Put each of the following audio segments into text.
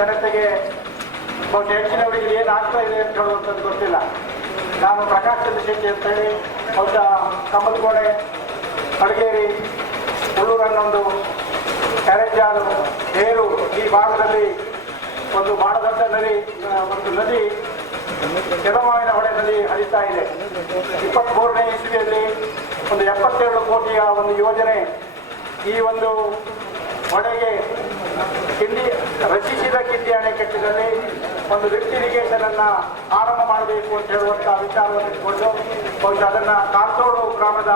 ಜನತೆಗೆ ಬಹುಶಃ ಹೆಚ್ಚಿನವರಿಗೆ ಏನು ಆಗ್ತಾ ಇದೆ ಅಂತ ಹೇಳುವಂಥದ್ದು ಗೊತ್ತಿಲ್ಲ. ನಾನು ಪ್ರಕಾಶ್ ಚಂದ್ರ ಶೆಟ್ಟಿ ಅಂತ ಹೇಳಿ ಬಹುಶಃ ಕಮ್ಮದಗೋಡೆ, ಅಳಗೇರಿ, ಉಳ್ಳೂರನ್ನೊಂದು, ಕರೆಂಜಾಲು, ಹೇರು ಈ ಭಾಗದಲ್ಲಿ ಒಂದು ಬಹಳ ದೊಡ್ಡ ನದಿ ಕೆಳಮಾವಿನ ಹೊಳೆ ನದಿ ಹರಿತಾ ಇದೆ. 23ನೇ ಇಸವಿಯಲ್ಲಿ ಒಂದು 72 ಕೋಟಿಯ ಒಂದು ಯೋಜನೆ ಈ ಒಂದು ಹೊಳೆಗೆ ರಚಿಸಿದ ಕಿಂಡಿ ಅಣೆಕಟ್ಟಿನಲ್ಲಿ ಒಂದು ಲಿಫ್ಟ್ ಇರಿಗೇಷನ್ ಅನ್ನ ಆರಂಭ ಮಾಡಬೇಕು ಅಂತ ಹೇಳುವಂತಹ ವಿಚಾರವನ್ನು ಇಟ್ಟುಕೊಂಡು ಬಹುಶಃ ಅದನ್ನ ಕಾಲ್ತೋಡು ಗ್ರಾಮದ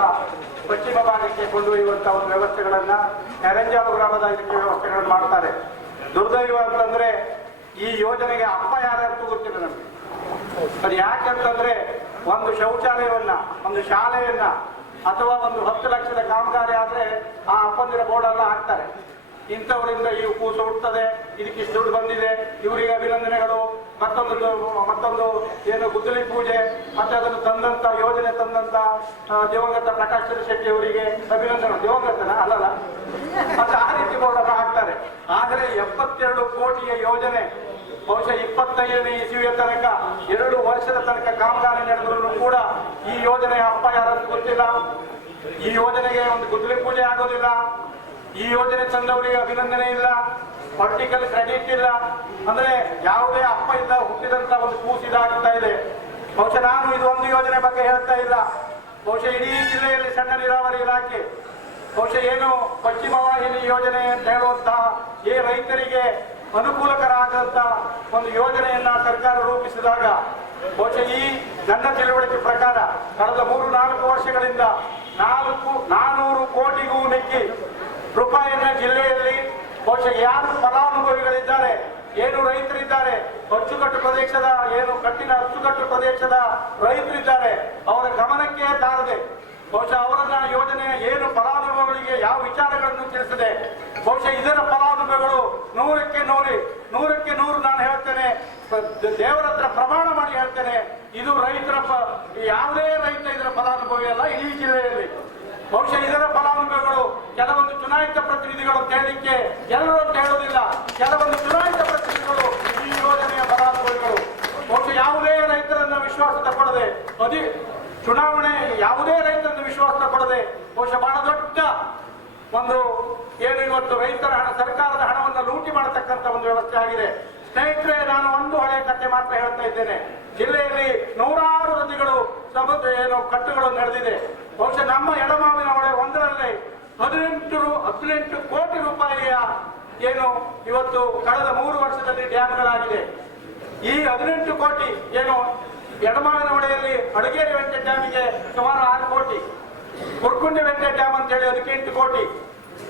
ಪಶ್ಚಿಮ ಭಾಗಕ್ಕೆ ಕೊಂಡೊಯ್ಯುವಂತಹ ಒಂದು ವ್ಯವಸ್ಥೆಗಳನ್ನ ನೆರಂಜಾಲು ಗ್ರಾಮದ ಇದಕ್ಕೆ ವ್ಯವಸ್ಥೆಗಳನ್ನು ಮಾಡ್ತಾರೆ. ದುರ್ದೈವ ಅಂತಂದ್ರೆ ಈ ಯೋಜನೆಗೆ ಅಪ್ಪ ಯಾರ್ಯಾರು ಗೊತ್ತಿಲ್ಲ ನಮಗೆ. ಅದು ಯಾಕಂತಂದ್ರೆ ಒಂದು ಶೌಚಾಲಯವನ್ನ, ಒಂದು ಶಾಲೆಯನ್ನ ಅಥವಾ ಒಂದು 10 ಲಕ್ಷದ ಕಾಮಗಾರಿ ಆದ್ರೆ ಆ ಅಪ್ಪಂದಿರ ಬೋರ್ಡ್ ಎಲ್ಲ ಹಾಕ್ತಾರೆ. ಇಂಥವರಿಂದ ಈ ಕೂಸು ಹುಟ್ಟುತ್ತದೆ, ಇದಕ್ಕಿಷ್ಟು ದುಡ್ಡು ಬಂದಿದೆ, ಇವರಿಗೆ ಅಭಿನಂದನೆಗಳು, ಮತ್ತೊಂದು ಏನು ಗುದ್ದಲಿ ಪೂಜೆ, ಮತ್ತೆ ಅದನ್ನು ತಂದಂತ ಯೋಜನೆ ತಂದಂತ ದಿವಂಗತ ಪ್ರಕಾಶ್ ಚಂದ್ರ ಶೆಟ್ಟಿ ಅವರಿಗೆ ಅಭಿನಂದನೆ. ದಿವಂಗತನ ಅಲ್ಲಲ್ಲ, ಮತ್ತೆ ಆ ರೀತಿ ಬೋರ್ಡ್ ಎಲ್ಲ ಹಾಕ್ತಾರೆ. ಆದರೆ 72 ಕೋಟಿಯ ಯೋಜನೆ ಬಹುಶಃ 25ನೇ ಇಸವಿಯ ತನಕ 2 ವರ್ಷದ ತನಕ ಕಾಮಗಾರಿ ನಡೆದರೂ ಕೂಡ ಈ ಯೋಜನೆಯ ಅಪ್ಪ ಯಾರಂತ ಗೊತ್ತಿಲ್ಲ. ಈ ಯೋಜನೆಗೆ ಒಂದು ಗುದ್ದಲಿ ಪೂಜೆ ಆಗೋದಿಲ್ಲ. ಈ ಯೋಜನೆ ತಂದವರಿಗೆ ಅಭಿನಂದನೆ ಇಲ್ಲ, ಪೊಲಿಟಿಕಲ್ ಕ್ರೆಡಿಟ್ ಇಲ್ಲ. ಅಂದ್ರೆ ಯಾವುದೇ ಅಪ್ಪ ಇಲ್ಲ ಹುಟ್ಟಿದಂತ ಒಂದು ಕೂಸು ಇದಾಗ್ತಾ ಇದೆ. ಬಹುಶಃ ನಾನು ಇದು ಒಂದು ಯೋಜನೆ ಬಗ್ಗೆ ಹೇಳ್ತಾ ಇಲ್ಲ. ಬಹುಶಃ ಇಡೀ ಜಿಲ್ಲೆಯಲ್ಲಿ ಸಣ್ಣ ನೀರಾವರಿ ಇಲಾಖೆ ಬಹುಶಃ ಏನು ಪಶ್ಚಿಮ ವಾಹಿನಿ ಯೋಜನೆ ಅಂತ ಹೇಳುವಂತಹ ರೈತರಿಗೆ ಅನುಕೂಲಕರ ಆದಂತ ಒಂದು ಯೋಜನೆಯನ್ನ ಸರ್ಕಾರ ರೂಪಿಸಿದಾಗ ಬಹುಶಃ ಈ ನನ್ನ ತಿಳುವಳಿಕೆ ಪ್ರಕಾರ ಕಳೆದ 3-4 ವರ್ಷಗಳಿಂದ 400 ಕೋಟಿಗೂ ಮಿಕ್ಕಿ ರೂಪಾಯಿಯನ್ನ ಜಿಲ್ಲೆಯಲ್ಲಿ ಬಹುಶಃ ಯಾರು ಫಲಾನುಭವಿಗಳಿದ್ದಾರೆ, ಏನು ರೈತರಿದ್ದಾರೆ, ಅಚ್ಚುಕಟ್ಟು ಪ್ರದೇಶದ ಕಟ್ಟಿನ ಅಚ್ಚುಕಟ್ಟು ಪ್ರದೇಶದ ರೈತರಿದ್ದಾರೆ, ಅವರ ಗಮನಕ್ಕೆ ತಾರದೆ ಬಹುಶಃ ಅವರನ್ನ ಯೋಜನೆ ಏನು ಫಲಾನುಭವಿಗಳಿಗೆ ಯಾವ ವಿಚಾರಗಳನ್ನು ತಿಳಿಸಿದೆ. ಬಹುಶಃ ಇದರ ಫಲಾನುಭವಿಗಳು 100ಕ್ಕೆ 100 ನಾನು ಹೇಳ್ತೇನೆ, ದೇವರ ಹತ್ರ ಪ್ರಮಾಣ ಮಾಡಿ ಹೇಳ್ತೇನೆ, ಇದು ರೈತರ ಯಾವುದೇ ರೈತ ಇದರ ಫಲಾನುಭವಿ ಅಲ್ಲ ಇಡೀ ಜಿಲ್ಲೆಯಲ್ಲಿ. ಬಹುಶಃ ಇದರ ಫಲಾನುಭವಿಗಳು ಕೆಲವೊಂದು ಚುನಾಯಿತ ಪ್ರತಿನಿಧಿಗಳು ಅಂತ ಹೇಳಲಿಕ್ಕೆ ಎಲ್ಲರೂ ಅಂತ ಹೇಳುವುದಿಲ್ಲ, ಕೆಲವೊಂದು ಚುನಾಯಿತ ಪ್ರತಿನಿಧಿಗಳು ಈ ಯೋಜನೆಯ ಫಲಾನುಭವಿಗಳು. ಬಹುಶಃ ಯಾವುದೇ ರೈತರನ್ನ ವಿಶ್ವಾಸ ತಗೊಳ್ಳದೆ ಚುನಾವಣೆ ಯಾವುದೇ ರೈತರನ್ನು ವಿಶ್ವಾಸ ತಗೊಳ್ಳದೆ ಬಹುಶಃ ಬಹಳ ದೊಡ್ಡ ಒಂದು ಇವತ್ತು ರೈತರ ಹಣ, ಸರ್ಕಾರದ ಹಣವನ್ನು ಲೂಟಿ ಮಾಡತಕ್ಕಂಥ ಒಂದು ವ್ಯವಸ್ಥೆ ಆಗಿದೆ. ಸ್ನೇಹಿತರೆ, ನಾನು ಒಂದು ಹಳೆಯ ಕಥೆ ಮಾತ್ರ ಹೇಳ್ತಾ ಇದ್ದೇನೆ. ಜಿಲ್ಲೆಯಲ್ಲಿ 100 ನದಿಗಳು ಕಟ್ಟುಗಳು ನಡೆದಿದೆ. ಬಹುಶಃ ನಮ್ಮ ಎಡಮಾವಿನ ಹೊಳೆ ಒಂದರಲ್ಲಿ 18 ಕೋಟಿ ರೂಪಾಯಿಯ ಇವತ್ತು ಕಳೆದ 3 ವರ್ಷದಲ್ಲಿ ಡ್ಯಾಮ್ಗಳಾಗಿದೆ. ಈ 18 ಕೋಟಿ ಎಡಮಾವಿನ ಹೊಳೆಯಲ್ಲಿ ಅಳಗೇರಿ ವೆಂಟೆ ಡ್ಯಾಮಿಗೆ ಸುಮಾರು 6 ಕೋಟಿ, ಕುರ್ಕುಂಡಿ ವೆಂಟೆ ಡ್ಯಾಮ್ ಅಂತ ಹೇಳಿ ಅದಕ್ಕೆ 8 ಕೋಟಿ,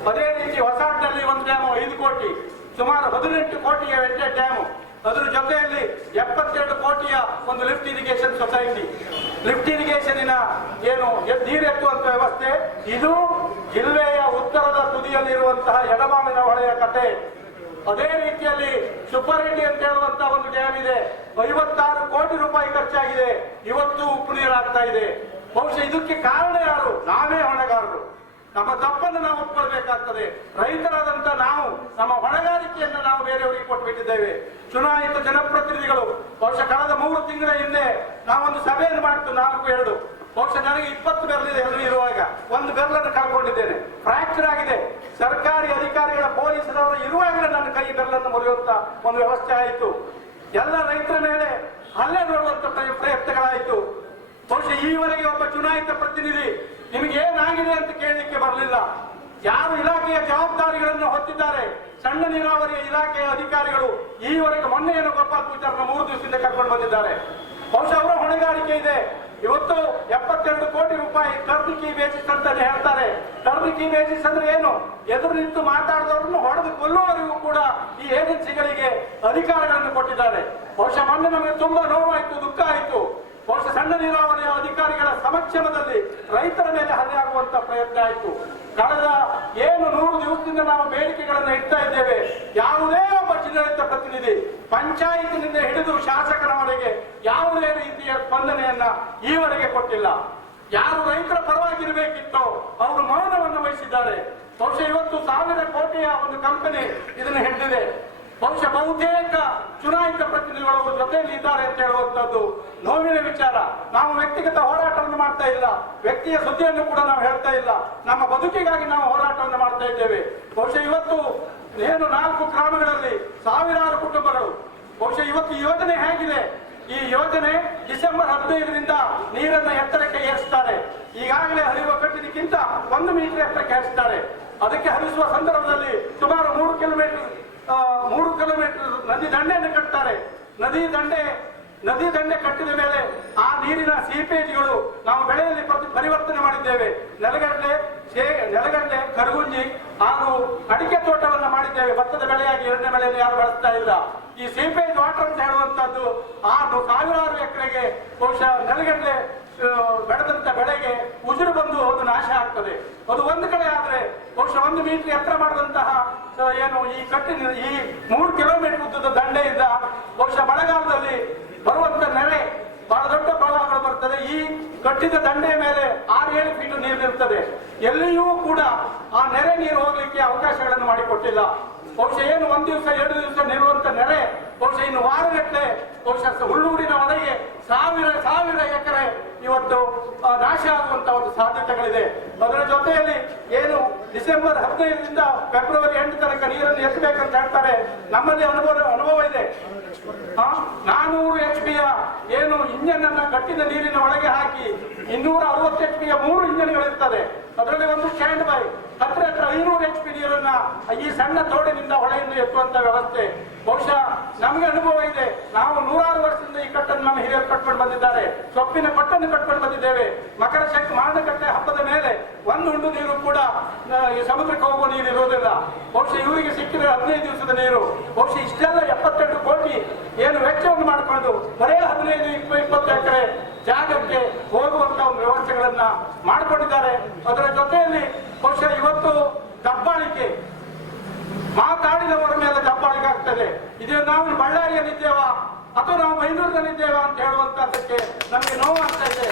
ಅದೇ ರೀತಿ ಹೊಸಹಳ್ಳಿಯಲ್ಲಿ ಒಂದು ಡ್ಯಾಮ್ 5 ಕೋಟಿ, ಸುಮಾರು 18 ಕೋಟಿಯ ವೆಂಟೆ ಡ್ಯಾಮ್. ಅದರ ಜೊತೆಯಲ್ಲಿ 72 ಕೋಟಿಯ ಒಂದು ಲಿಫ್ಟ್ ಇರಿಗೇಷನ್ ಸೊಸೈಟಿ, ಲಿಫ್ಟ್ ಇರಿಗೇಷನಿನ ನೀರೆತ್ತುವಂತ ವ್ಯವಸ್ಥೆ. ಇದು ಜಿಲ್ಲೆಯ ಉತ್ತರದ ತುದಿಯಲ್ಲಿರುವಂತಹ ಎಡಮಾವಿನ ಹೊಳೆಯ ಕಥೆ. ಅದೇ ರೀತಿಯಲ್ಲಿ ಸೂಪರ್ ಹಿಡಿ ಅಂತ ಹೇಳುವಂತಹ ಒಂದು ಡ್ಯಾಮ್ ಇದೆ, 56 ಕೋಟಿ ರೂಪಾಯಿ ಖರ್ಚಾಗಿದೆ, ಇವತ್ತು ಉಪ್ಪು ನೀರಾಗ್ತಾ ಇದೆ. ಬಹುಶಃ ಇದಕ್ಕೆ ಕಾರಣ ಯಾರು? ನಾವೇ ಹೊಣೆಗಾರರು. ನಮ್ಮ ತಪ್ಪನ್ನು ನಾವು ಒಪ್ಕೊಳ್ಬೇಕಾಗ್ತದೆ. ರೈತರಾದಂತ ನಾವು ನಮ್ಮ ಹೊಣೆಗಾರಿಕೆಯನ್ನು ನಾವು ಬೇರೆಯವರಿಗೆ ಕೊಟ್ಟುಬಿಟ್ಟಿದ್ದೇವೆ. ಚುನಾಯಿತ ಜನಪ್ರತಿನಿಧಿಗಳು ಬಹುಶಃ ಕಳೆದ 3 ತಿಂಗಳ ಹಿಂದೆ ನಾವೊಂದು ಸಭೆಯನ್ನು ಮಾಡ್ತು 4-2. ಬಹುಶಃ ನನಗೆ 20 ಬೆರಳಿದೆ ಇರುವಾಗ 1 ಬೆರಳನ್ನು ಕಳ್ಕೊಂಡಿದ್ದೇನೆ, ಫ್ರಾಕ್ಚರ್ ಆಗಿದೆ. ಸರ್ಕಾರಿ ಅಧಿಕಾರಿಗಳ ಪೊಲೀಸರವರು ಇರುವಾಗಲೇ ನನ್ನ ಕೈ ಬೆರಳನ್ನು ಮುರಿಯುವಂತ ಒಂದು ವ್ಯವಸ್ಥೆ ಆಯಿತು. ಎಲ್ಲ ರೈತರ ಮೇಲೆ ಹಲ್ಲೆ ನೋಡುವಂತ ಪ್ರಯತ್ನಗಳಾಯಿತು. ಬಹುಶಃ ಈವರೆಗೆ ಒಬ್ಬ ಚುನಾಯಿತ ಪ್ರತಿನಿಧಿ ನಿಮಗೆ ಏನಾಗಿದೆ ಅಂತ ಕೇಳಲಿಕ್ಕೆ ಬರಲಿಲ್ಲ. ಯಾರು ಇಲಾಖೆಯ ಜವಾಬ್ದಾರಿಗಳನ್ನು ಹೊತ್ತಿದ್ದಾರೆ, ಸಣ್ಣ ನೀರಾವರಿಯ ಇಲಾಖೆಯ ಅಧಿಕಾರಿಗಳು ಈವರೆಗೆ ಮೊನ್ನೆಯನ್ನು ಗೋಪಾಲ್ ಪೂಜಾರ್ನ 3 ದಿವಸದಿಂದ ಕರ್ಕೊಂಡು ಬಂದಿದ್ದಾರೆ. ಬಹುಶಃ ಅವರ ಹೊಣೆಗಾರಿಕೆ ಇದೆ. ಇವತ್ತು 72 ಕೋಟಿ ರೂಪಾಯಿ ಟರ್ನ್ ಕೀ ಬೇಸಿಸ್ ಅಂತಾನೆ ಹೇಳ್ತಾರೆ. ಟರ್ನ್ ಕೀ ಬೇಸಿಸ್ ಅಂದ್ರೆ ಏನು? ಎದುರು ನಿಂತು ಮಾತಾಡಿದವರನ್ನು ಹೊಡೆದು ಕೊಲ್ಲುವವರೆಗೂ ಕೂಡ ಈ ಏಜೆನ್ಸಿಗಳಿಗೆ ಅಧಿಕಾರಗಳನ್ನು ಕೊಟ್ಟಿದ್ದಾರೆ. ಬಹುಶಃ ಮೊನ್ನೆ ನಮಗೆ ತುಂಬಾ ನೋವಾಯಿತು, ದುಃಖ ಆಯಿತು. ಬಹುಶಃ ಸಣ್ಣ ನೀರಾವರಿಯ ಅಧಿಕಾರಿಗಳ ಸಮಕ್ಷಮದಲ್ಲಿ ರೈತರ ಮೇಲೆ ಹಲ್ಲೆ ಆಗುವಂತ ಪ್ರಯತ್ನ ಆಯಿತು. ಕಳೆದ 100 ದಿವಸದಿಂದ ನಾವು ಬೇಡಿಕೆಗಳನ್ನು ಇಡ್ತಾ ಇದ್ದೇವೆ. ಯಾವುದೇ ಒಬ್ಬ ಜಿಲ್ಲಾಡಳಿತ ಪ್ರತಿನಿಧಿ ಪಂಚಾಯತ್ನಿಂದ ಹಿಡಿದು ಶಾಸಕರವರೆಗೆ ಯಾವುದೇ ರೀತಿಯ ಸ್ಪಂದನೆಯನ್ನ ಈವರೆಗೆ ಕೊಟ್ಟಿಲ್ಲ. ಯಾರು ರೈತರ ಪರವಾಗಿರಬೇಕಿತ್ತೋ ಅವರು ಮೌನವನ್ನು ವಹಿಸಿದ್ದಾರೆ. ಬಹುಶಃ ಇವತ್ತು 1000 ಕೋಟಿಯ ಒಂದು ಕಂಪನಿ ಇದನ್ನು ಹಿಡಿದಿದೆ. ಬಹುಶಃ ಬಹುತೇಕ ಚುನಾಯಿತ ಪ್ರತಿನಿಧಿಗಳು ಜೊತೆಯಲ್ಲಿ ಇದ್ದಾರೆ ಅಂತ ಹೇಳುವಂತದ್ದು ನೋವಿನ ವಿಚಾರ. ನಾವು ವ್ಯಕ್ತಿಗತ ಹೋರಾಟವನ್ನು ಮಾಡ್ತಾ ಇಲ್ಲ, ವ್ಯಕ್ತಿಯ ಸುದ್ದಿಯನ್ನು ಕೂಡ ನಾವು ಹೇಳ್ತಾ ಇಲ್ಲ, ನಮ್ಮ ಬದುಕಿಗಾಗಿ ನಾವು ಹೋರಾಟವನ್ನು ಮಾಡ್ತಾ ಇದ್ದೇವೆ. ಬಹುಶಃ ಇವತ್ತು ಏನು 4 ಗ್ರಾಮಗಳಲ್ಲಿ ಸಾವಿರಾರು ಕುಟುಂಬಗಳು, ಬಹುಶಃ ಇವತ್ತು ಈ ಯೋಜನೆ ಹೇಗಿದೆ, ಈ ಯೋಜನೆ ಡಿಸೆಂಬರ್ 15ರಿಂದ ನೀರನ್ನು ಎತ್ತರಕ್ಕೆ ಏರಿಸ್ತಾರೆ. ಈಗಾಗಲೇ ಹರಿಯುವ ಕಟ್ಟಿದಕ್ಕಿಂತ 1 ಮೀಟರ್ ಎತ್ತರಕ್ಕೆ ಏರಿಸ್ತಾರೆ. ಅದಕ್ಕೆ ಹರಿಸುವ ಸಂದರ್ಭದಲ್ಲಿ ಸುಮಾರು 3 ಕಿಲೋಮೀಟರ್ ನದಿ ದಂಡೆಯನ್ನು ಕಟ್ತಾರೆ. ನದಿ ದಂಡೆ ಕಟ್ಟಿದ ಮೇಲೆ ಆ ನೀರಿನ ಸೀಪೇಜ್ಗಳು ನಾವು ಬೆಳೆಯಲ್ಲಿ ಪರಿವರ್ತನೆ ಮಾಡಿದ್ದೇವೆ. ನೆಲಗಡಲೆ, ಕರಗುಂಜಿ ಹಾಗೂ ಅಡಿಕೆ ತೋಟವನ್ನು ಮಾಡಿದ್ದೇವೆ. ಭತ್ತದ ಬೆಳೆಯಾಗಿ 2ನೇ ಬೆಳೆಯನ್ನು ಯಾರು ಬಳಸ್ತಾ ಇಲ್ಲ. ಈ ಸೀಪೇಜ್ ವಾಟರ್ ಅಂತ ಹೇಳುವಂತದ್ದು ಸಾವಿರಾರು ಎಕರೆಗೆ ಬಹುಶಃ ನೆಲಗಡಲೆ ಬೆಳೆದಂತ ಬೆಳೆಗೆ ಉಸಿರು ಬಂದು ಅದು ನಾಶ ಆಗ್ತದೆ. ಅದು ಒಂದು ಕಡೆ ಆದ್ರೆ ಬಹುಶಃ 1 ಮೀಟರ್ ಎತ್ತರ ಮಾಡಿದಂತಹ ಏನು ಈ ಕಟ್ಟಿನ ಈ 3 ಕಿಲೋಮೀಟರ್ ಉದ್ದದ ದಂಡೆಯಿಂದ ಬಹುಶಃ ಮಳೆಗಾಲದಲ್ಲಿ ಬರುವಂತ ನೆರೆ ಬಹಳ ದೊಡ್ಡ ಪ್ರವಾಹಗಳು ಬರ್ತದೆ. ಈ ಕಟ್ಟಿದ ದಂಡೆಯ ಮೇಲೆ 6-7 ಫೀಟ್ ನೀರು ಇರ್ತದೆ. ಎಲ್ಲಿಯೂ ಕೂಡ ಆ ನೆರೆ ನೀರು ಹೋಗ್ಲಿಕ್ಕೆ ಅವಕಾಶಗಳನ್ನು ಮಾಡಿಕೊಟ್ಟಿಲ್ಲ. ಬಹುಶಃ ಏನು 1 ದಿವಸ 2 ದಿವಸ ನಿರುವಂತ ನೆರೆ ಬಹುಶಃ ಇನ್ನು ವಾರಗಟ್ಟಲೆ ಬಹುಶಃ ಹುಲ್ಲೂರಿನ ಒಳಗೆ ಸಾವಿರ ಎಕರೆ ಇವತ್ತು ನಾಶ ಆಗುವಂತ ಒಂದು ಸಾಧ್ಯತೆಗಳಿದೆ. ಅದರ ಜೊತೆಯಲ್ಲಿ ಏನು ಡಿಸೆಂಬರ್ 15ರಿಂದ ಫೆಬ್ರವರಿ 8 ತನಕ ನೀರನ್ನು ಎತ್ತಬೇಕಂತ ಹೇಳ್ತಾರೆ. ನಮ್ಮಲ್ಲಿ ಅನುಭವ ಇದೆ. 400 HP ಏನು ಇಂಜನ್ ಅನ್ನ ಕಟ್ಟಿದ ನೀರಿನ ಒಳಗೆ ಹಾಕಿ 260 HP 3 ಇಂಜನ್ಗಳಿರ್ತದೆ. ಅದರಲ್ಲಿ ಒಂದು ಸ್ಟ್ಯಾಂಡ್ ಬೈ ಹತ್ರ 500 HP ನೀರನ್ನ ಈ ಸಣ್ಣ ತೋಡಿನಿಂದ ಹೊಳೆಯಿಂದ ಎತ್ತುವಂತ ವ್ಯವಸ್ಥೆ ಬಹುಶಃ ನಮಗೆ ಅನುಭವ ಇದೆ. ನಾವು 100 ವರ್ಷದಿಂದ ಈ ಕಟ್ಟನ್ನು ನಮ್ಮ ಹಿರಿಯರು ಕಟ್ಕೊಂಡು ಬಂದಿದ್ದಾರೆ. ಸೊಪ್ಪಿನ ಕಟ್ಟನ್ನು ಕಟ್ಕೊಂಡು ಬಂದಿದ್ದೇವೆ. ಮಕರ ಶಕ್ತಿ ಮಾರಣಕಟ್ಟೆ ಹಬ್ಬದ ಮೇಲೆ 1 ಉಂಡು ನೀರು ಕೂಡ ಈ ಸಮುದ್ರಕ್ಕೆ ಹೋಗುವ ನೀರು ಇರುವುದಿಲ್ಲ. ಬಹುಶಃ ಇವರಿಗೆ ಸಿಕ್ಕಿದ್ರೆ 15 ದಿವಸದ ನೀರು. ಬಹುಶಃ ಇಷ್ಟೆಲ್ಲ 72 ಕೋಟಿ ಏನು ವೆಚ್ಚವನ್ನು ಮಾಡಿಕೊಂಡು ಬರೇ 15-20 ಎಕರೆ ಜಾಗಕ್ಕೆ ಹೋಗುವಂತ ಒಂದು ವ್ಯವಸ್ಥೆಗಳನ್ನ ಮಾಡಿಕೊಂಡಿದ್ದಾರೆ. ಅದರ ಜೊತೆಯಲ್ಲಿ ಬಹುಶಃ ಇವತ್ತು ದಬ್ಬಾಳಿಕೆ, ಮಾತಾಡಿದವರ ಮೇಲೆ ದಬ್ಬಾಳಿಕೆ ಆಗ್ತದೆ. ಇದು ನಾವು ಬಳ್ಳಾರಿಯಲ್ಲಿದ್ದೇವಾ ಅಥವಾ ನಾವು ಮೈಸೂರಿನಲ್ಲಿದ್ದೇವಾ ಅಂತ ಹೇಳುವಂತದ್ದಕ್ಕೆ ನಮಗೆ ನೋವಾಗ್ತಾ ಇದೆ.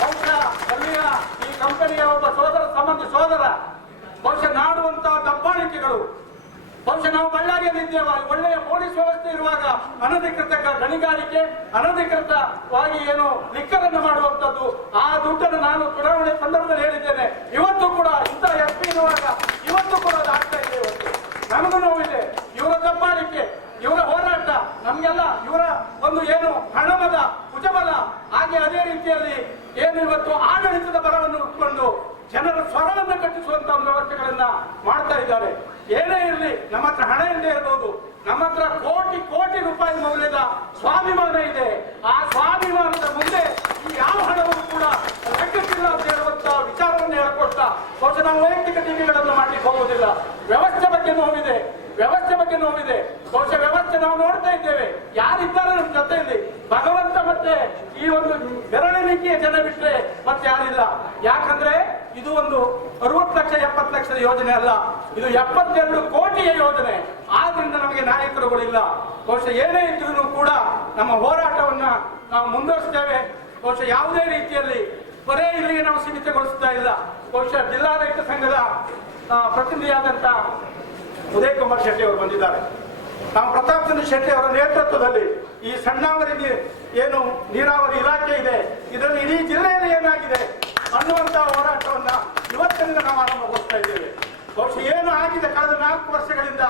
ಬಹುಶಃ ಅಲ್ಲಿಯ ಈ ಕಂಪನಿಯ ಒಬ್ಬ ಸೋದರ ಬಹುಶಃ ನಾಡುವಂತಹ ದಬ್ಬಾಳಿಕೆಗಳು. ಬಹುಶಃ ನಾವು ಬಳ್ಳಾರಿಯಲ್ಲಿದ್ದೇವಾ, ಒಳ್ಳೆಯ ಪೊಲೀಸ್ ವ್ಯವಸ್ಥೆ ಇರುವಾಗ ಅನಧಿಕೃತ ಗಣಿಗಾರಿಕೆ, ಅನಧಿಕೃತವಾಗಿ ಏನು ಲಿಕ್ಕರನ್ನು ಮಾಡುವಂತದ್ದು, ಆ ದುಡ್ಡನ್ನು ನಾನು ಚುನಾವಣೆ ಸಂದರ್ಭದಲ್ಲಿ ಹೇಳಿದ್ದೇನೆ. ಇವತ್ತು ಕೂಡ ಇಂಥ SP ಇರುವಾಗ ಇವತ್ತು ಕೂಡ ಅದು ಆಗ್ತಾ ಇದೆ. ಇವತ್ತು ನಮಗೂ ನೋವಿದೆ. ಇವರ ದಬ್ಬಾಳಿಕೆ, ಇವರ ಹೋರಾಟ ನಮ್ಗೆಲ್ಲ ಇವರ ಒಂದು ಏನು ಹಣಬಲ, ಭುಜಬಲ, ಹಾಗೆ ಅದೇ ರೀತಿಯಲ್ಲಿ ಏನು ಇವತ್ತು ಆಡಳಿತದ ಬಲವನ್ನು ಉಟ್ಕೊಂಡು ಜನರ ಸ್ವರವನ್ನು ಕಟ್ಟಿಸುವಂತಹ ವ್ಯವಸ್ಥೆಗಳನ್ನ ಮಾಡ್ತಾ ಇದ್ದಾರೆ. ಏನೇ ಇರಲಿ, ನಮ್ಮ ಹತ್ರ ಹಣ ಇಲ್ಲದೆ ಇರಬಹುದು, ನಮ್ಮ ಹತ್ರ ಕೋಟಿ ರೂಪಾಯಿ ಮೌಲ್ಯದ ಸ್ವಾಭಿಮಾನ ಇದೆ. ಆ ಸ್ವಾಭಿಮಾನದ ಮುಂದೆ ಈ ಯಾವ ಹಣವೂ ಕೂಡ ಲೆಕ್ಕಕ್ಕಿಲ್ಲ ಅಂತ ಹೇಳುವಂತಹ ವಿಚಾರವನ್ನು ಹೇಳ್ಕೊಡ್ತಾ ಬಹುಶಃ ನಾವು ವೈಯಕ್ತಿಕ ಟೀಕೆಗಳನ್ನು ಮಾಡ್ಲಿಕ್ಕೆ ಹೋಗುವುದಿಲ್ಲ. ವ್ಯವಸ್ಥೆ ಬಗ್ಗೆ ನೋವಿದೆ. ಬಹುಶಃ ವ್ಯವಸ್ಥೆ ನಾವು ನೋಡ್ತಾ ಇದ್ದೇವೆ. ಯಾರಿದ್ದಾರೆ ನಮ್ಮ ಜೊತೆಯಲ್ಲಿ? ಭಗವಂತ ಮತ್ತೆ ಈ ಒಂದು ಬೆರಳೆಣಿಕೆಯ ಜನ ಬಿಟ್ಟರೆ ಮತ್ತೆ ಯಾರಿಲ್ಲ. ಯಾಕಂದ್ರೆ ಇದು ಒಂದು 60 ಲಕ್ಷ 70 ಲಕ್ಷದ ಯೋಜನೆ ಅಲ್ಲ, ಇದು 72 ಕೋಟಿಯ ಯೋಜನೆ. ಆದ್ರಿಂದ ನಮಗೆ ನಾಯಕರುಗಳಿಲ್ಲ. ಬಹುಶಃ ಏನೇ ಇದ್ರೂ ಕೂಡ ನಮ್ಮ ಹೋರಾಟವನ್ನ ನಾವು ಮುಂದುವರಿಸ್ತೇವೆ. ಬಹುಶಃ ಯಾವುದೇ ರೀತಿಯಲ್ಲಿ ಬರೇ ಇಲ್ಲಿಗೆ ನಾವು ಸೀಮಿತಗೊಳಿಸ್ತಾ ಇಲ್ಲ. ಬಹುಶಃ ಜಿಲ್ಲಾ ರೈತ ಸಂಘದ ಪ್ರತಿನಿಧಿಯಾದಂತ ಉದಯ್ ಕುಮಾರ್ ಶೆಟ್ಟಿ ಅವರು ಬಂದಿದ್ದಾರೆ. ನಾವು ಪ್ರತಾಪ್ ಚಂದ್ರ ಶೆಟ್ಟಿ ಅವರ ನೇತೃತ್ವದಲ್ಲಿ ಈ ಸಣ್ಣಾವರಿ ಏನು ನೀರಾವರಿ ಇಲಾಖೆ ಇದೆ, ಇದರಲ್ಲಿ ಇಡೀ ಜಿಲ್ಲೆಯಲ್ಲಿ ಏನಾಗಿದೆ ಅನ್ನುವಂತಹ ಹೋರಾಟವನ್ನ ಇವತ್ತಿನಿಂದ ನಾವು ಆರಂಭಗೊಳಿಸ್ತಾ ಇದ್ದೇವೆ. ಬಹುಶಃ ಏನು ಆಗಿದೆ ಕಳೆದ 4 ವರ್ಷಗಳಿಂದ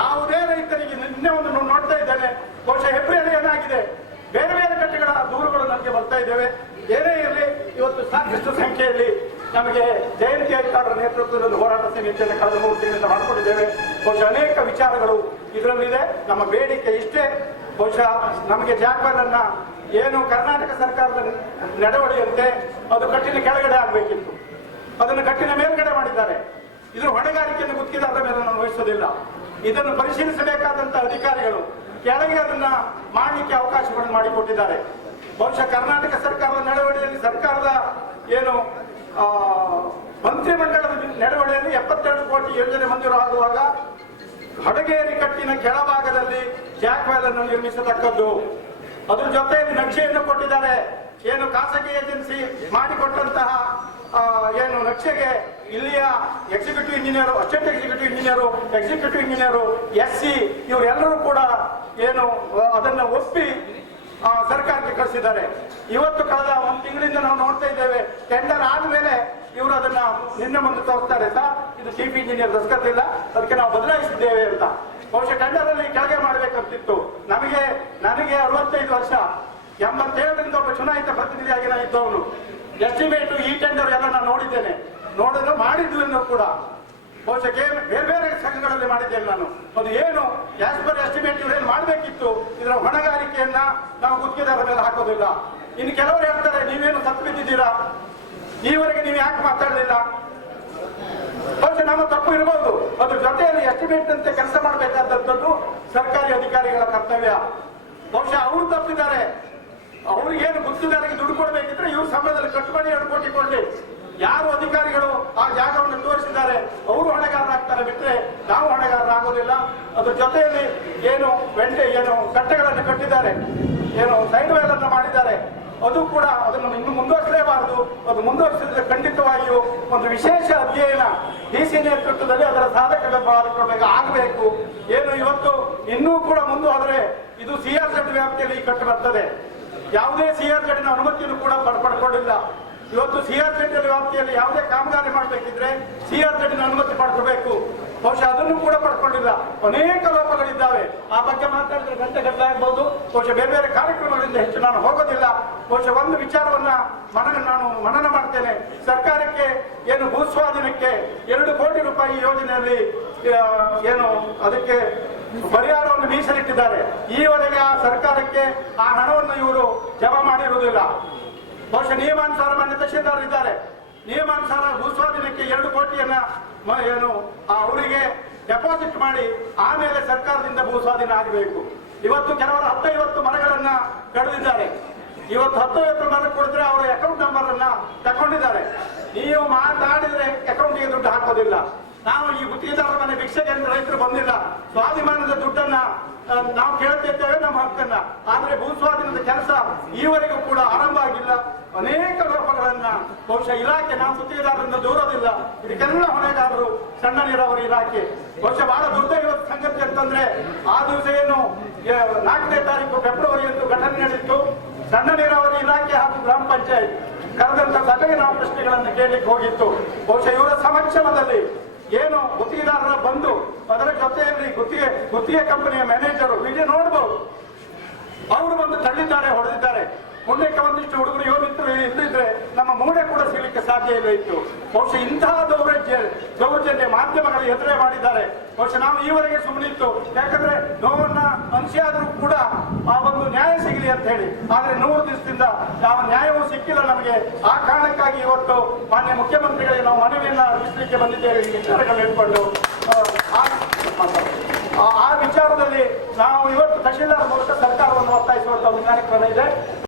ಯಾವುದೇ ರೈತರಿಗೆ ನಿನ್ನೆ ಒಂದು ನೋಡ್ತಾ ಇದ್ದೇನೆ. ಬಹುಶಃ ಹೆಬ್ರಿಯಲ್ಲಿ ಏನಾಗಿದೆ, ಬೇರೆ ಕಟ್ಟೆಗಳ ದೂರುಗಳು ನಮಗೆ ಬರ್ತಾ ಇದ್ದೇವೆ. ಏನೇ ಇರಲಿ, ಇವತ್ತು ಸಾಕಷ್ಟು ಸಂಖ್ಯೆಯಲ್ಲಿ ನಮಗೆ ಜಯಂತಿ ಅಧಿಕಾರರ ನೇತೃತ್ವದಲ್ಲಿ ಹೋರಾಟ ಸಮಿತಿಯನ್ನು ಕಳೆದ 3 ತಿಂಗಳಿಂದ ಮಾಡಿಕೊಂಡಿದ್ದೇವೆ. ಬಹುಶಃ ಅನೇಕ ವಿಚಾರಗಳು ಇದರಲ್ಲಿದೆ. ನಮ್ಮ ಬೇಡಿಕೆ ಇಷ್ಟೇ, ಬಹುಶಃ ನಮಗೆ ಜಾಗ್ವಾಲನ್ನ ಏನು ಕರ್ನಾಟಕ ಸರ್ಕಾರದ ನಡವಳಿಕೆಯಂತೆ ಅದು ಕಟ್ಟಿನ ಕೆಳಗಡೆ ಆಗಬೇಕಿತ್ತು, ಅದನ್ನು ಕಟ್ಟಿನ ಮೇಲ್ಗಡೆ ಮಾಡಿದ್ದಾರೆ. ಇದರ ಹೊಣೆಗಾರಿಕೆಯನ್ನು ಗುತ್ತಿಗೆದಾರರ ಮೇಲೆ ನಾನು ವಹಿಸೋದಿಲ್ಲ. ಇದನ್ನು ಪರಿಶೀಲಿಸಬೇಕಾದಂತಹ ಅಧಿಕಾರಿಗಳು ಕೆಳಗೆ ಅದನ್ನ ಮಾಡಲಿಕ್ಕೆ ಅವಕಾಶಗಳನ್ನು ಮಾಡಿಕೊಟ್ಟಿದ್ದಾರೆ. ಬಹುಶಃ ಕರ್ನಾಟಕ ಸರ್ಕಾರದ ನಡವಳಿಕೆಯಲ್ಲಿ ಸರ್ಕಾರದ ಏನು ಮಂತ್ರಿಮಂಡಲದ ನಡವಳಿಕೆಯಲ್ಲಿ 72 ಕೋಟಿ ಯೋಜನೆ ಮಂಜೂರಾಗುವಾಗ ಹಡಗೇರಿ ಕಟ್ಟಿನ ಕೆಳಭಾಗದಲ್ಲಿ ಜಾಕ್ವೆಲ್ ಅನ್ನು ನಿರ್ಮಿಸತಕ್ಕದ್ದು. ಅದ್ರ ಜೊತೆಯಲ್ಲಿ ನಕ್ಷೆಯನ್ನು ಕೊಟ್ಟಿದ್ದಾರೆ. ಏನು ಖಾಸಗಿ ಏಜೆನ್ಸಿ ಮಾಡಿಕೊಟ್ಟಂತಹ ಏನು ನಕ್ಷೆಗೆ ಇಲ್ಲಿಯ executive engineer, assistant executive engineer, executive engineer, SC ಇವರೆಲ್ಲರೂ ಕೂಡ ಏನು ಅದನ್ನ ಒಪ್ಪಿ ಸರ್ಕಾರಕ್ಕೆ ಕಳಿಸಿದ್ದಾರೆ. ಇವತ್ತು ಕಳೆದ ಒಂದು ತಿಂಗಳಿಂದ ನಾವು ನೋಡ್ತಾ ಇದ್ದೇವೆ, ಟೆಂಡರ್ ಆದ್ಮೇಲೆ ಇವರು ಅದನ್ನ ನಿನ್ನೆ ಮುಂದೆ ತೋರಿಸ್ತಾರೆ, ಸರ್ ಇದು ಚೀಫ್ ಇಂಜಿನಿಯರ್ ದಸ್ಕತ್ತಿಲ್ಲ, ಅದಕ್ಕೆ ನಾವು ಬದಲಾಯಿಸಿದ್ದೇವೆ ಅಂತ. ಬಹುಶಃ ಟೆಂಡರ್ ಅಲ್ಲಿ ಕೆಳಗೆ ಮಾಡ್ಬೇಕಂತಿತ್ತು. ನನಗೆ 65 ವರ್ಷ, 87ರಿಂದ ಒಬ್ಬ ಚುನಾಯಿತ ಪ್ರತಿನಿಧಿಯಾಗಿ ನಾನು ಇದ್ದವನು. ಎಸ್ಟಿಮೇಟ್ ಈ ಟೆಂಡರ್ ಎಲ್ಲ ನಾನು ನೋಡಿದ್ದೇನೆ, ಮಾಡಿದ್ರೂ ಕೂಡ ಬಹುಶಃ ಬೇರೆ ಬೇರೆ ಸಂಘಗಳಲ್ಲಿ ಮಾಡಿದ್ದೇನೆ ನಾನು. ಅದು ಏನು ಆಸ್ ಪರ್ ಎಸ್ಟಿಮೇಟ್ ಇವ್ರೇನು ಮಾಡಬೇಕಿತ್ತು, ಇದರ ಹೊಣೆಗಾರಿಕೆಯನ್ನ ನಾವು ಗುತ್ತಿಗೆದಾರರ ಮೇಲೆ ಹಾಕೋದಿಲ್ಲ. ಇನ್ನು ಕೆಲವರು ಹೇಳ್ತಾರೆ, ನೀವೇನು ಸತ್ತು ಬಿದ್ದಿದ್ದೀರಾ, ಈವರೆಗೆ ನೀವು ಯಾಕೆ ಮಾತಾಡಲಿಲ್ಲ? ಬಹುಶಃ ನಮ್ಮ ತಪ್ಪು ಇರಬಹುದು. ಅದ್ರ ಜೊತೆಯಲ್ಲಿ ಎಸ್ಟಿಮೇಟ್ ಅಂತೆ ಕೆಲಸ ಮಾಡಬೇಕಾದಂಥದ್ದು ಸರ್ಕಾರಿ ಅಧಿಕಾರಿಗಳ ಕರ್ತವ್ಯ. ಬಹುಶಃ ಅವರು ತಪ್ಪಿದ್ದಾರೆ. ಅವ್ರಿಗೇನು ಗುತ್ತಿಗೆದಾರರಿಗೆ ದುಡ್ಡು ಕೊಡಬೇಕಿದ್ರೆ ಇವ್ರ ಸಂಬಳದಲ್ಲಿ ಕಟ್ಟುಮಣಿ 2 ಕೋಟಿ ಕೊಡ್ಲಿ. ಯಾರು ಅಧಿಕಾರಿಗಳು ಆ ಜಾಗವನ್ನು ತೋರಿಸಿದ್ದಾರೆ ಅವರು ಹೊಣೆಗಾರರಾಗ್ತಾರೆ, ಬಿಟ್ಟರೆ ನಾವು ಹೊಣೆಗಾರರಾಗೋದಿಲ್ಲ. ಅದ್ರ ಜೊತೆಯಲ್ಲಿ ಏನು ಕಟ್ಟೆಗಳನ್ನು ಕಟ್ಟಿದ್ದಾರೆ, ಏನು ಸೈಡ್ ವೇಲ್ ಅನ್ನು ಮಾಡಿದ್ದಾರೆ, ಅದು ಕೂಡ ಅದನ್ನು ಇನ್ನು ಮುಂದುವರಿಸಲೇಬಾರದು. ಅದು ಮುಂದುವರಿಸಿದ್ರೆ ಖಂಡಿತವಾಗಿಯೂ ಒಂದು ವಿಶೇಷ ಅಧ್ಯಯನ DC ನೇತೃತ್ವದಲ್ಲಿ ಅದರ ಸಾಧಕ ಆಗಬೇಕು. ಏನು ಇವತ್ತು ಇನ್ನೂ ಕೂಡ ಮುಂದುವರೆದರೆ ಇದು CRZ ವ್ಯಾಪ್ತಿಯಲ್ಲಿ ಕಟ್ಟು ಬರ್ತದೆ. ಯಾವುದೇ CRZ ಅನುಮತಿಯನ್ನು ಕೂಡ ಪಡ್ಕೊಂಡಿಲ್ಲ. ಇವತ್ತು CRZ ವ್ಯಾಪ್ತಿಯಲ್ಲಿ ಯಾವುದೇ ಕಾಮಗಾರಿ ಮಾಡಬೇಕಿದ್ರೆ CRZ ಅನುಮತಿ ಪಡ್ಕೋಬೇಕು. ಬಹುಶಃ ಅದನ್ನು ಕೂಡ ಪಡ್ಕೊಂಡಿಲ್ಲ. ಅನೇಕ ಲೋಪಗಳಿದ್ದಾವೆ. ಆ ಬಗ್ಗೆ ಮಾತಾಡಿದ್ರೆ ಗಂಟೆ ಆಗ್ಬಹುದು. ಬಹುಶಃ ಬೇರೆ ಬೇರೆ ಕಾರ್ಯಕ್ರಮಗಳಿಂದ ಹೆಚ್ಚು ನಾನು ಹೋಗೋದಿಲ್ಲ. ಬಹುಶಃ ಒಂದು ವಿಚಾರವನ್ನ ನಾನು ಮನನ ಮಾಡ್ತೇನೆ. ಸರ್ಕಾರಕ್ಕೆ ಏನು ಭೂಸ್ವಾಧೀನಕ್ಕೆ 2 ಕೋಟಿ ರೂಪಾಯಿ ಯೋಜನೆಯಲ್ಲಿ ಏನು ಅದಕ್ಕೆ ಪರಿಹಾರವನ್ನು ಮೀಸಲಿಟ್ಟಿದ್ದಾರೆ. ಈವರೆಗೆ ಆ ಸರ್ಕಾರಕ್ಕೆ ಆ ಹಣವನ್ನು ಇವರು ಜಮಾ ಮಾಡಿರುವುದಿಲ್ಲ. ಬಹುಶಃ ನಿಯಮಾನುಸಾರ ಮಾನ್ಯ ತಹಶೀಲ್ದಾರ್ ಇದ್ದಾರೆ. ನಿಯಮಾನುಸಾರ ಭೂಸ್ವಾಧೀನಕ್ಕೆ 2 ಕೋಟಿಯನ್ನ ಏನು ಅವರಿಗೆ ಡೆಪಾಸಿಟ್ ಮಾಡಿ ಆಮೇಲೆ ಸರ್ಕಾರದಿಂದ ಭೂಸ್ವಾಧೀನ ಆಗಬೇಕು. ಇವತ್ತು ಕೆಲವರು 10-50 ಮರಗಳನ್ನ ಕಡಿದಿದ್ದಾರೆ. ಇವತ್ತು 10-50 ಮರ ಕೊಡಿದ್ರೆ ಅವರ ಅಕೌಂಟ್ ನಂಬರ್ ಅನ್ನ ತಗೊಂಡಿದ್ದಾರೆ. ನೀವು ಮಾತಾಡಿದ್ರೆ ಅಕೌಂಟ್ಗೆ ದುಡ್ಡು ಹಾಕೋದಿಲ್ಲ. ನಾವು ಈ ಗುತ್ತಿಗೆದಾರರ ಮನೆ ಭಿಕ್ಷೆಗೆ ರೈತರು ಬಂದಿಲ್ಲ. ಸ್ವಾಭಿಮಾನದ ದುಡ್ಡನ್ನ ನಾವು ಕೇಳ್ತಿದ್ದೇವೆ, ನಮ್ಮ ಹಕ್ಕನ್ನ. ಆದ್ರೆ ಭೂಸ್ವಾಧೀನದ ಕೆಲಸ ಈವರೆಗೂ ಕೂಡ ಆರಂಭ ಆಗಿಲ್ಲ. ಅನೇಕ ಲೋಪಗಳನ್ನ ಬಹುಶಃ ಇಲಾಖೆ, ನಾವು ಗುತ್ತಿಗೆದಾರರಿಂದ ದೂರೋದಿಲ್ಲ. ಇದಕ್ಕೆಲ್ಲ ಹೊಣೆಗಾರರು ಸಣ್ಣ ನೀರಾವರಿ ಇಲಾಖೆ. ಬಹುಶಃ ಬಹಳ ದುರ್ದೈವದ ಸಂಗತಿ ಅಂತಂದ್ರೆ, ಆ ದಿವಸ ಏನು 4ನೇ ತಾರೀಕು ಫೆಬ್ರವರಿ ಎಂದು ಘಟನೆ ನಡೆದಿತ್ತು. ಸಣ್ಣ ನೀರಾವರಿ ಇಲಾಖೆ ಹಾಗೂ ಗ್ರಾಮ ಪಂಚಾಯತ್ ಕರೆದಂತ ಸಭೆಗೆ ನಾವು ಪ್ರಶ್ನೆಗಳನ್ನು ಕೇಳಲಿಕ್ಕೆ ಹೋಗಿತ್ತು. ಬಹುಶಃ ಇವರ ಸಮಕ್ಷಮದಲ್ಲಿ ಏನು ಗುತ್ತಿಗೆದಾರರ ಬಂದು ಅದರ ಜೊತೆಯಲ್ಲಿ ಗುತ್ತಿಗೆ ಕಂಪನಿಯ ಮ್ಯಾನೇಜರು ವಿಡಿಯೋ ನೋಡಬಹುದು. ಅವರು ಬಂದು ತಳ್ಳಿದ್ದಾರೆ, ಹೊಡೆದಿದ್ದಾರೆ. ಮುಂದಕ್ಕೆ ಒಂದಿಷ್ಟು ಹುಡುಗರು ಯೋಗಿದ್ರು ಇಲ್ಲದಿದ್ರೆ ನಮ್ಮ ಮೂಡೆ ಕೂಡ ಸಿಗಲಿಕ್ಕೆ ಸಾಧ್ಯ ಇಲ್ಲ ಇತ್ತು. ಬಹುಶಃ ಇಂತಹ ದೌರ್ಜನ್ಯ ಮಾಧ್ಯಮಗಳು ಎದುರೇ ಮಾಡಿದ್ದಾರೆ. ಬಹುಶಃ ನಾವು ಈವರೆಗೆ ಸುಮ್ಮನಿತ್ತು. ಯಾಕಂದ್ರೆ ನೋವನ್ನ ಅನಿಸಿಯಾದ್ರೂ ಕೂಡ ಆ ಒಂದು ನ್ಯಾಯ ಸಿಗಲಿ ಅಂತ ಹೇಳಿ. ಆದ್ರೆ 100 ದಿವಸದಿಂದ ಯಾವ ನ್ಯಾಯವೂ ಸಿಕ್ಕಿಲ್ಲ ನಮಗೆ. ಆ ಕಾರಣಕ್ಕಾಗಿ ಇವತ್ತು ಮಾನ್ಯ ಮುಖ್ಯಮಂತ್ರಿಗಳಿಗೆ ನಾವು ಮನವಿಯನ್ನ ಅರ್ಪಿಸಲಿಕ್ಕೆ ಬಂದಿದ್ದೇವೆ. ಈ ವಿಚಾರಗಳನ್ನು ಇಟ್ಕೊಂಡು ಆ ವಿಚಾರದಲ್ಲಿ ನಾವು ಇವತ್ತು ತಹಶೀಲ್ದಾರ್ ಮೂಲಕ ಸರ್ಕಾರವನ್ನು ಒತ್ತಾಯಿಸುವಂತಹ ಒಂದು ಕಾರ್ಯಕ್ರಮ ಇದೆ.